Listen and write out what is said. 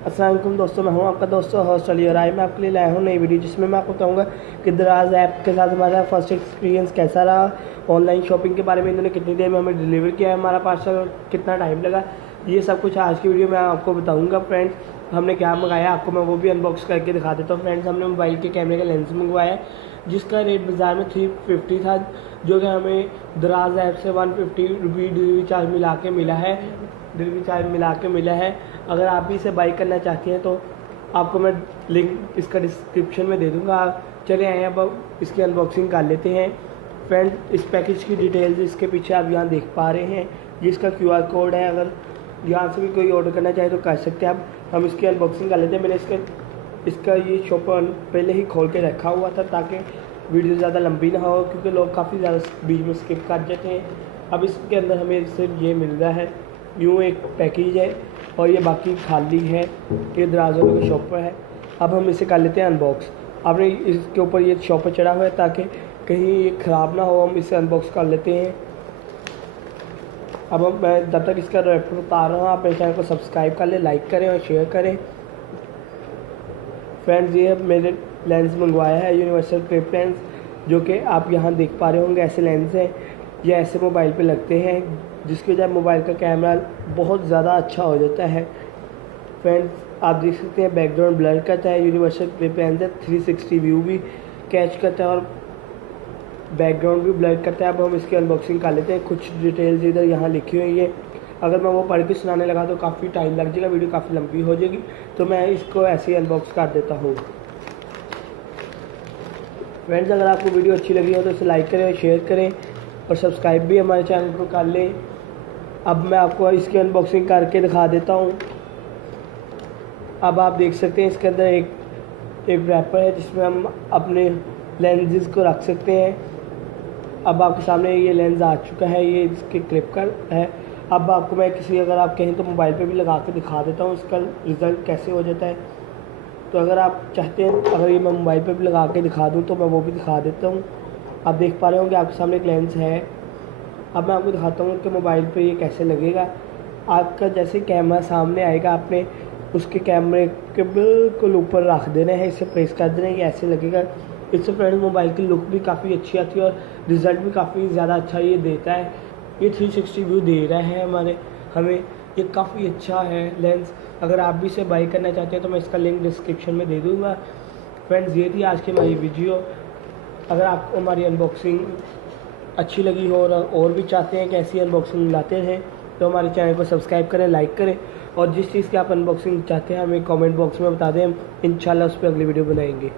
अस्सलाम वालेकुम दोस्तों, मैं हूं आपका दोस्तों हॉस्ट अली और आज मैं आपके लिए लाया हूं नई वीडियो जिसमें मैं आपको बताऊंगा कि दराज ऐप के साथ हमारा फर्स्ट एक्सपीरियंस कैसा रहा। ऑनलाइन शॉपिंग के बारे में इन्होंने कितनी देर में हमें डिलीवर किया है, हमारा पार्सल कितना टाइम लगा, ये सब कुछ आज की वीडियो में आपको बताऊँगा। फ्रेंड्स, हमने क्या मंगाया आपको मैं वो भी अनबॉक्स करके दिखा देता हूँ। फ्रेंड्स, हमने मोबाइल के कैमरे का लेंस मंगवाया जिसका रेट बाज़ार में 350 था, जो कि हमें दराज ऐप से 150 रुपये डिलीवरी चार्ज मिला के मिला है। अगर आप भी इसे बाई करना चाहती हैं तो आपको मैं लिंक इसका डिस्क्रिप्शन में दे दूँगा। चले आए अब इसकी अनबॉक्सिंग कर लेते हैं। फ्रेंड, इस पैकेज की डिटेल्स इसके पीछे आप यहाँ देख पा रहे हैं, जिसका QR कोड है। अगर यहाँ से भी कोई ऑर्डर करना चाहे तो कर सकते हैं। अब हम इसकी अनबॉक्सिंग कर लेते हैं। मैंने इसका ये शॉप पहले ही खोल के रखा हुआ था ताकि वीडियो ज़्यादा लंबी ना हो, क्योंकि लोग काफ़ी ज़्यादा बीच में स्किप कर जाते हैं। अब इसके अंदर हमें सिर्फ ये मिल रहा है, यूँ एक पैकेज है और ये बाकी खाली है। ये दराज वालों की शॉप पर है। अब हम इसे कर लेते हैं अनबॉक्स। आपने इसके ऊपर ये शॉप चढ़ा हुआ है ताकि कहीं ये ख़राब ना हो। हम इसे अनबॉक्स कर लेते हैं। अब मैं जब तक इसका रेफर बता रहा हूँ, आप मेरे चैनल को सब्सक्राइब कर लें, लाइक करें और शेयर करें। फ्रेंड्स, ये मैंने लेंस मंगवाया है यूनिवर्सल क्लिप लेंस, जो कि आप यहाँ देख पा रहे होंगे। ऐसे लेंस हैं, ये ऐसे मोबाइल पे लगते हैं जिसकी वजह मोबाइल का कैमरा बहुत ज़्यादा अच्छा हो जाता है। फ्रेंड्स, आप देख सकते हैं बैकग्राउंड ब्लर करता है। यूनिवर्सल क्लिप लेंस है, 360 व्यू भी कैच करता है और बैकग्राउंड भी ब्लर करता है। अब हम इसकी अनबॉक्सिंग कर लेते हैं। कुछ डिटेल्स इधर यहाँ लिखी हुई है, अगर मैं वो पढ़ के सुनाने लगा तो काफ़ी टाइम लग जाएगा, वीडियो काफ़ी लंबी हो जाएगी, तो मैं इसको ऐसे ही अनबॉक्स कर देता हूँ। फ्रेंड्स, अगर आपको वीडियो अच्छी लगी हो तो इसे लाइक करें, शेयर करें और सब्सक्राइब भी हमारे चैनल को कर लें। अब मैं आपको इसकी अनबॉक्सिंग करके दिखा देता हूँ। अब आप देख सकते हैं इसके अंदर एक रैपर है जिसमें हम अपने लेंसेज को रख सकते हैं। अब आपके सामने ये लेंस आ चुका है, ये इसके क्लिप का है। अब आपको मैं अगर आप कहें तो मोबाइल पे भी लगा के दिखा देता हूँ इसका रिज़ल्ट कैसे हो जाता है। तो अगर आप चाहते हैं, अगर ये मैं मोबाइल पे भी लगा के दिखा दूँ तो मैं वो भी दिखा देता हूँ। आप देख पा रहे होंगे आपके सामने एक लेंस है। अब मैं आपको दिखाता हूँ कि मोबाइल पे ये कैसे लगेगा। आपका जैसे कैमरा सामने आएगा, आपने उसके कैमरे के बिल्कुल ऊपर रख देना है, इसे प्रेस कर देना है, ये ऐसे लगेगा। इससे फ्रेंड्स, मोबाइल की लुक भी काफ़ी अच्छी आती है और रिज़ल्ट भी काफ़ी ज़्यादा अच्छा ये देता है। ये 360 व्यू दे रहा है हमें ये काफ़ी अच्छा है लेंस। अगर आप भी इसे बाई करना चाहते हैं तो मैं इसका लिंक डिस्क्रिप्शन में दे दूँगा। फ्रेंड्स, ये थी आज की हमारी वीडियो। अगर आपको हमारी अनबॉक्सिंग अच्छी लगी हो और भी चाहते हैं कि ऐसी अनबॉक्सिंग लाते हैं तो हमारे चैनल को सब्सक्राइब करें, लाइक करें और जिस चीज़ की आप अनबॉक्सिंग चाहते हैं हमें कमेंट बॉक्स में बता दें। इंशाल्लाह उस पर अगली वीडियो बनाएंगे।